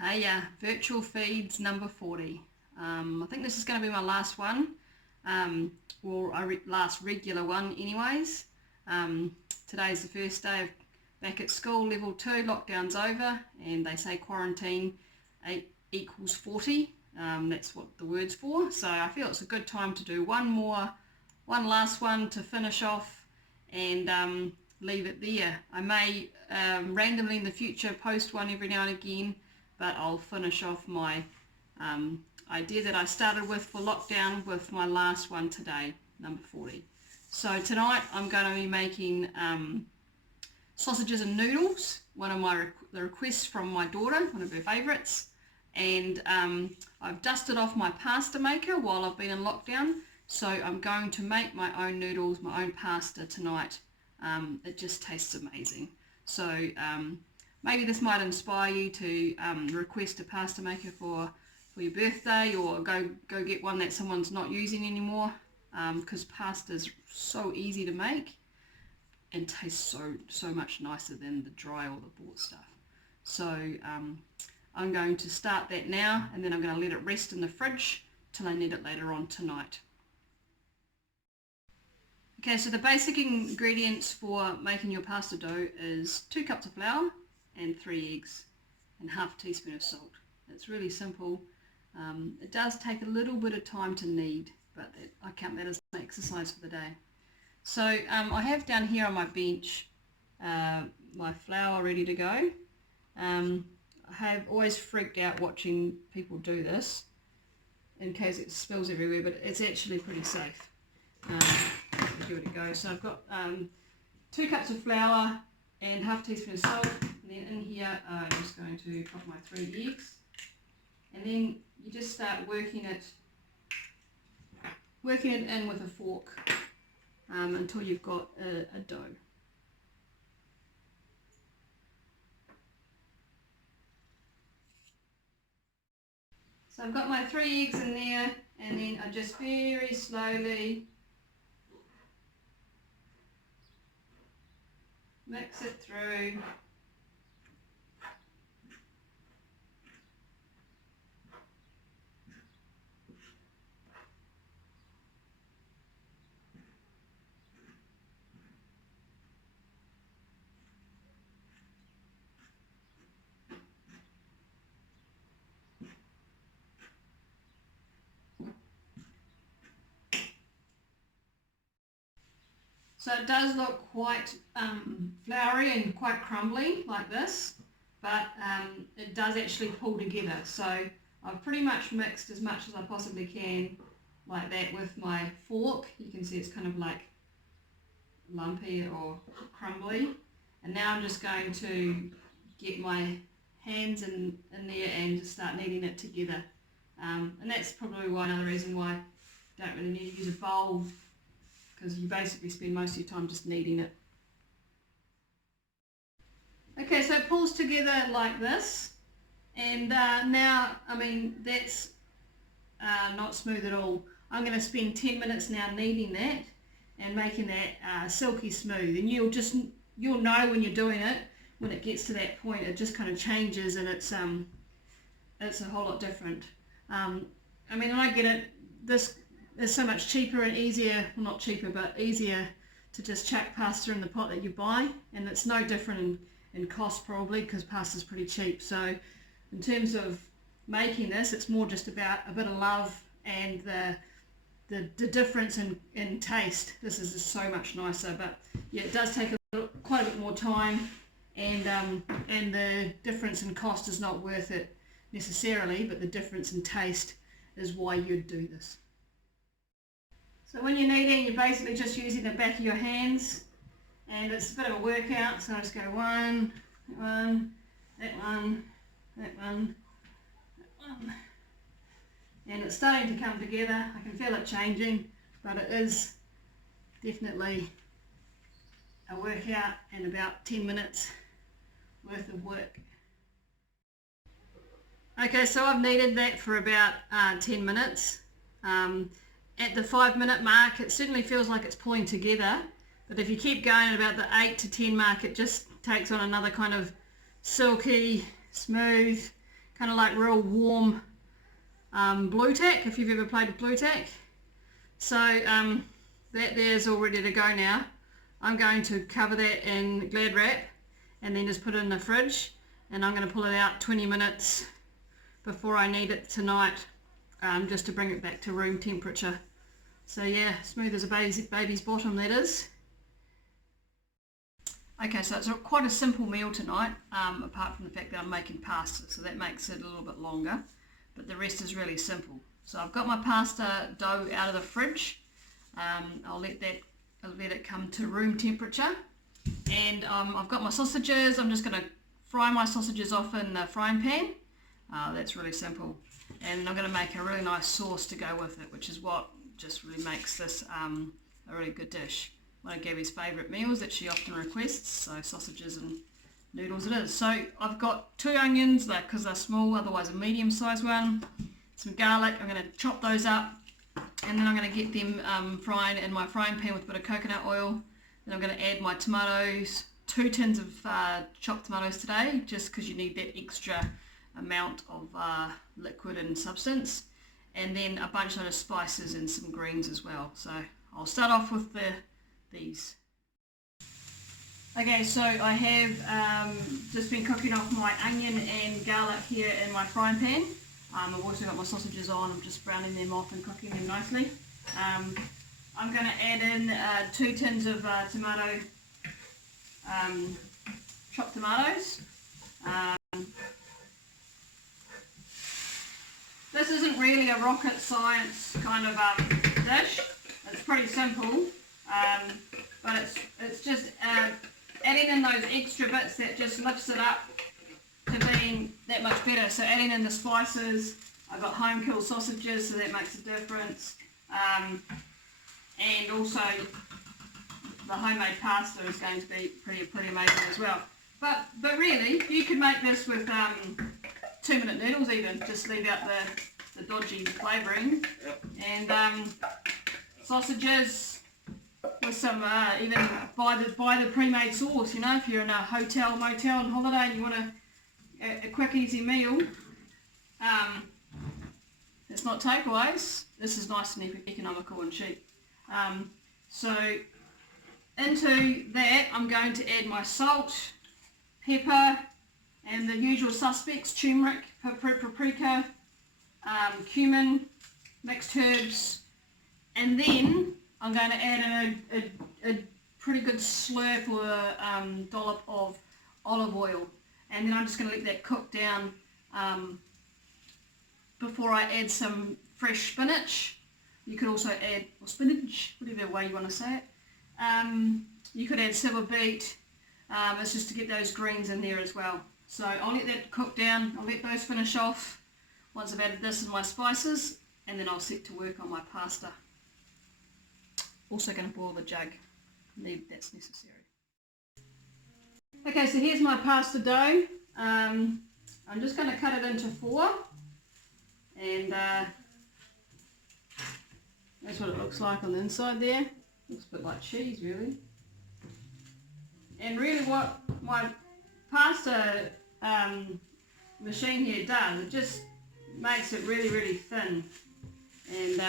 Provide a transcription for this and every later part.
Hey, Virtual Feeds number 40. I think this is going to be my last one, or last regular one anyways. Today's the first day of back at school, level 2, lockdown's over, and they say quarantine equals 40. That's what the word's for. So I feel it's a good time to do one last one to finish off and leave it there. I may randomly in the future post one every now and again, but I'll finish off my idea that I started with for lockdown with my last one today, number 40. So tonight I'm going to be making sausages and noodles, one of the requests from my daughter, one of her favourites, and I've dusted off my pasta maker while I've been in lockdown, so I'm going to make my own noodles, my own pasta tonight. It just tastes amazing. So maybe this might inspire you to request a pasta maker for your birthday, or go get one that someone's not using anymore, because pasta is so easy to make and tastes so much nicer than the dry or the bought stuff. So I'm going to start that now, and then I'm going to let it rest in the fridge till I need it later on tonight. Okay, so the basic ingredients for making your pasta dough is 2 cups of flour and 3 eggs and half a teaspoon of salt. It's really simple. It does take a little bit of time to knead, but I count that as an exercise for the day. So I have down here on my bench my flour ready to go. I have always freaked out watching people do this in case it spills everywhere, but it's actually pretty safe. Give it a go. So I've got 2 cups of flour and half a teaspoon of salt, and then in here I'm just going to pop my 3 eggs, and then you just start working it in with a fork until you've got a dough. So I've got my 3 eggs in there, and then I just very slowly mix it through. So it does look quite floury and quite crumbly like this, but it does actually pull together. So I've pretty much mixed as much as I possibly can like that with my fork. You can see it's kind of like lumpy or crumbly. And now I'm just going to get my hands in there and just start kneading it together. And that's probably another reason why you don't really need to use a bowl, because you basically spend most of your time just kneading it. Okay, so it pulls together like this, and now, I mean, that's not smooth at all. I'm going to spend 10 minutes now kneading that and making that silky smooth, and you'll know when you're doing it, when it gets to that point, it just kind of changes, and it's a whole lot different. I mean, and I get it, this is so much cheaper and easier, well, not cheaper, but easier to just chuck pasta in the pot that you buy, and it's no different in cost probably, because pasta's pretty cheap. So in terms of making this, it's more just about a bit of love and the difference in taste. This is just so much nicer, but yeah, it does take quite a bit more time, and the difference in cost is not worth it necessarily, but the difference in taste is why you'd do this. So when you're kneading, you're basically just using the back of your hands, and it's a bit of a workout. So I just go one, that one, that one, that one, that one, and it's starting to come together. I can feel it changing, but it is definitely a workout and about 10 minutes worth of work. Okay, so I've kneaded that for about 10 minutes. At the 5-minute mark, it certainly feels like it's pulling together, but if you keep going at about the 8 to 10 mark, it just takes on another kind of silky, smooth kind of like real warm blue tack, if you've ever played with blue tack. So that there's all ready to go now. I'm going to cover that in Glad Wrap and then just put it in the fridge, and I'm going to pull it out 20 minutes before I need it tonight, just to bring it back to room temperature. So yeah, smooth as a baby's bottom, that is. Okay, so it's quite a simple meal tonight, apart from the fact that I'm making pasta, so that makes it a little bit longer, but the rest is really simple. So I've got my pasta dough out of the fridge. I'll let it come to room temperature, and I've got my sausages. I'm just going to fry my sausages off in the frying pan. That's really simple, and I'm going to make a really nice sauce to go with it, which is what just really makes this a really good dish. One of Gabby's favourite meals that she often requests, so sausages and noodles it is. So I've got 2 onions, because they're small, otherwise a medium sized one, some garlic. I'm going to chop those up, and then I'm going to get them frying in my frying pan with a bit of coconut oil. Then I'm going to add my tomatoes, 2 tins of chopped tomatoes today, just because you need that extra amount of liquid and substance, and then a bunch of spices and some greens as well. So I'll start off with these. Okay, so I have just been cooking off my onion and garlic here in my frying pan. I've also got my sausages on. I'm just browning them off and cooking them nicely. I'm going to add in 2 tins of chopped tomatoes. This isn't really a rocket science kind of dish. It's pretty simple, but it's just adding in those extra bits that just lifts it up to being that much better. So adding in the spices, I've got home killed sausages, so that makes a difference, and also the homemade pasta is going to be pretty amazing as well. But really, you could make this with 2-minute noodles even. Just leave out the dodgy flavouring, and sausages with some even buy the pre-made sauce. You know, if you're in a hotel, motel on holiday and you want a quick easy meal, it's not takeaways. This is nice and economical and cheap. So into that I'm going to add my salt, pepper, and the usual suspects: turmeric, paprika, cumin, mixed herbs, and then I'm going to add in a pretty good slurp or a dollop of olive oil, and then I'm just going to let that cook down before I add some fresh spinach. You could also add, or spinach, whatever way you want to say it. You could add silver beet. It's just to get those greens in there as well. So I'll let that cook down. I'll let those finish off once I've added this and my spices, and then I'll set to work on my pasta. Also going to boil the jug if that's necessary. Okay, so here's my pasta dough. I'm just going to cut it into 4, and that's what it looks like on the inside there. Looks a bit like cheese, really. And really what my pasta machine here does, it just makes it really thin. And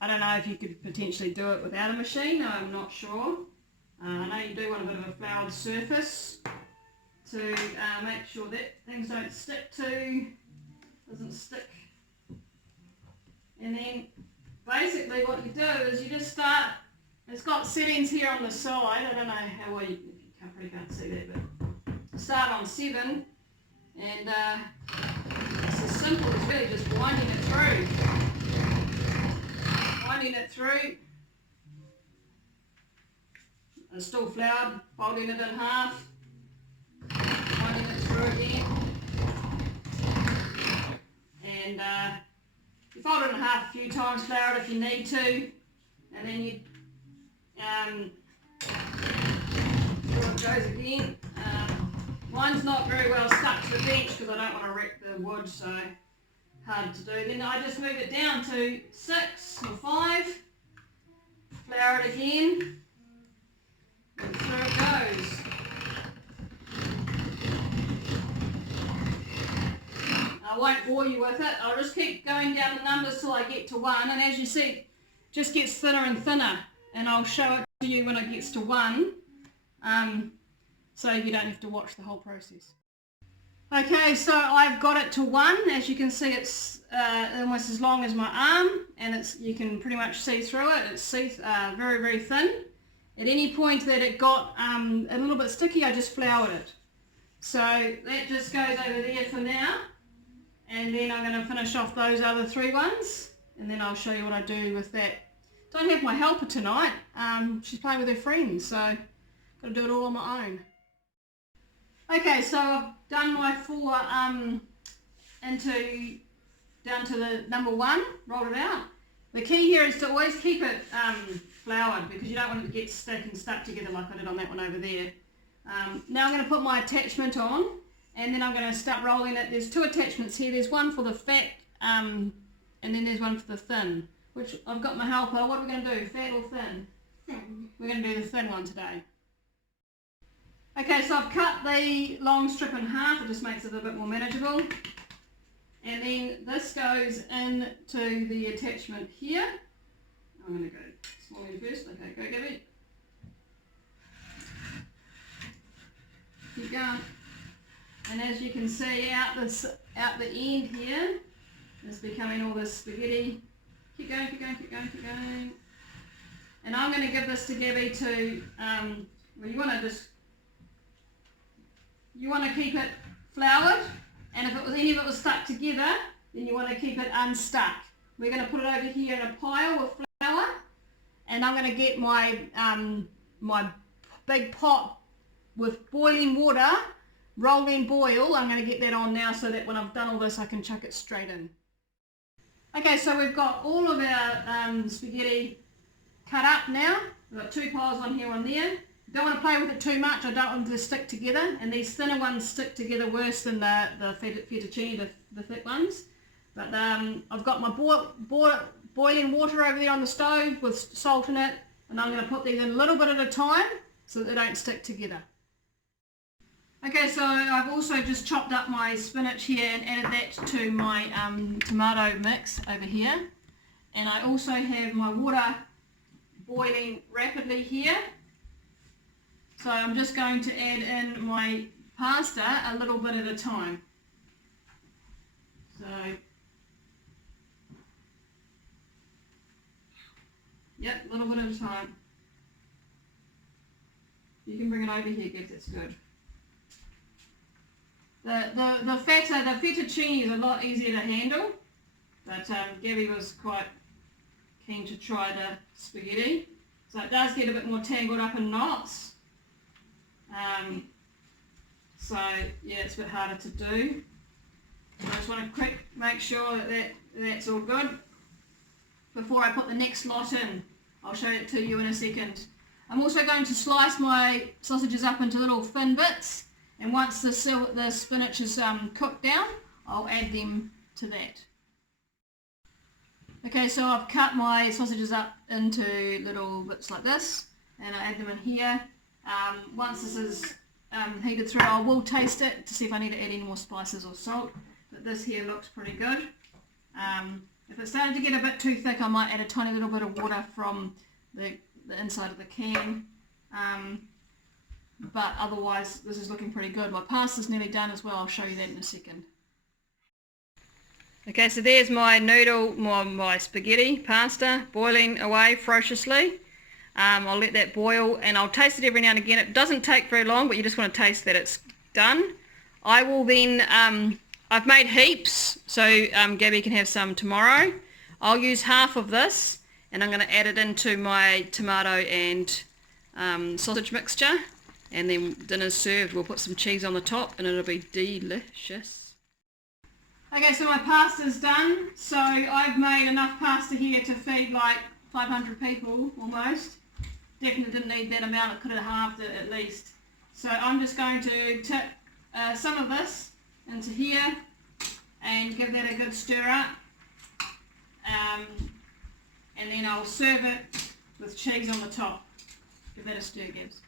I don't know if you could potentially do it without a machine. I'm not sure. I know you do want a bit of a floured surface to make sure that things doesn't stick. And then basically what you do is you just start, it's got settings here on the side. I don't know how well you probably can't see that, but start on 7, and it's as simple as really just winding it through. It's still floured, folding it in half, winding it through again, and you fold it in half a few times, flour it if you need to, and then you there it goes again. Mine's not very well stuck to the bench because I don't want to wreck the wood, so hard to do. Then I just move it down to 6 or 5, flour it again, and through it goes. won't bore you with it. I'll just keep going down the numbers till I get to 1, and as you see, it just gets thinner and thinner, and I'll show it to you when it gets to 1, so you don't have to watch the whole process. Okay, so I've got it to 1. As you can see, it's almost as long as my arm, and you can pretty much see through it. It's very, very thin. At any point that it got a little bit sticky, I just floured it. So that just goes over there for now, and then I'm going to finish off those other 3 ones, and then I'll show you what I do with that. Don't have my helper tonight. She's playing with her friends, so I've got to do it all on my own. Okay, so I've done my 4 down to the number 1, rolled it out. The key here is to always keep it floured, because you don't want it to get stuck together like I did on that one over there. Now I'm going to put my attachment on, and then I'm going to start rolling it. There's 2 attachments here. There's one for the fat, and then there's one for the thin, which I've got my helper. What are we going to do, fat or thin? Thin. We're going to do the thin one today. Okay, so I've cut the long strip in half. It just makes it a bit more manageable. And then this goes into the attachment here. I'm going to go small end first. Okay, go Gabby. Keep going. And as you can see, out the end here is becoming all this spaghetti. Keep going, keep going, keep going, keep going. And I'm going to give this to Gabby to, well, you want to keep it floured, and if any of it was stuck together, then you want to keep it unstuck. We're going to put it over here in a pile with flour, and I'm going to get my my big pot with boiling water, rolling boil. I'm going to get that on now so that when I've done all this I can chuck it straight in. Okay, so we've got all of our spaghetti cut up now. We've got 2 piles on here and there. Don't want to play with it too much. I don't want them to stick together, and these thinner ones stick together worse than the fettuccine, the thick ones. But I've got my boiling water over there on the stove with salt in it, and I'm going to put these in a little bit at a time so that they don't stick together. Okay, so I've also just chopped up my spinach here and added that to my tomato mix over here, and I also have my water boiling rapidly here. So I'm just going to add in my pasta a little bit at a time. So, yep, a little bit at a time. You can bring it over here, Gibbs, that's good. The fettuccine is a lot easier to handle, but Gabby was quite keen to try the spaghetti. So it does get a bit more tangled up in knots. So yeah, it's a bit harder to do. So I just want to make sure that's all good before I put the next lot in. I'll show it to you in a second. I'm also going to slice my sausages up into little thin bits, and once the spinach is cooked down, I'll add them to that. Okay, so I've cut my sausages up into little bits like this, and I add them in here. Once this is heated through, I will taste it to see if I need to add any more spices or salt, but this here looks pretty good. If it started to get a bit too thick, I might add a tiny little bit of water from the inside of the can, but otherwise this is looking pretty good. My pasta's nearly done as well. I'll show you that in a second. Okay, so there's my noodle, my spaghetti pasta boiling away ferociously. I'll let that boil, and I'll taste it every now and again. It doesn't take very long, but you just want to taste that it's done. I will then, I've made heaps, so Gabby can have some tomorrow. I'll use half of this, and I'm going to add it into my tomato and sausage mixture, and then dinner's served. We'll put some cheese on the top, and it'll be delicious. Okay, so my pasta's done. So I've made enough pasta here to feed like 500 people almost. Definitely didn't need that amount. It could have halved it at least. So I'm just going to tip some of this into here and give that a good stir up, and then I'll serve it with cheese on the top. Give that a stir, Gibbs.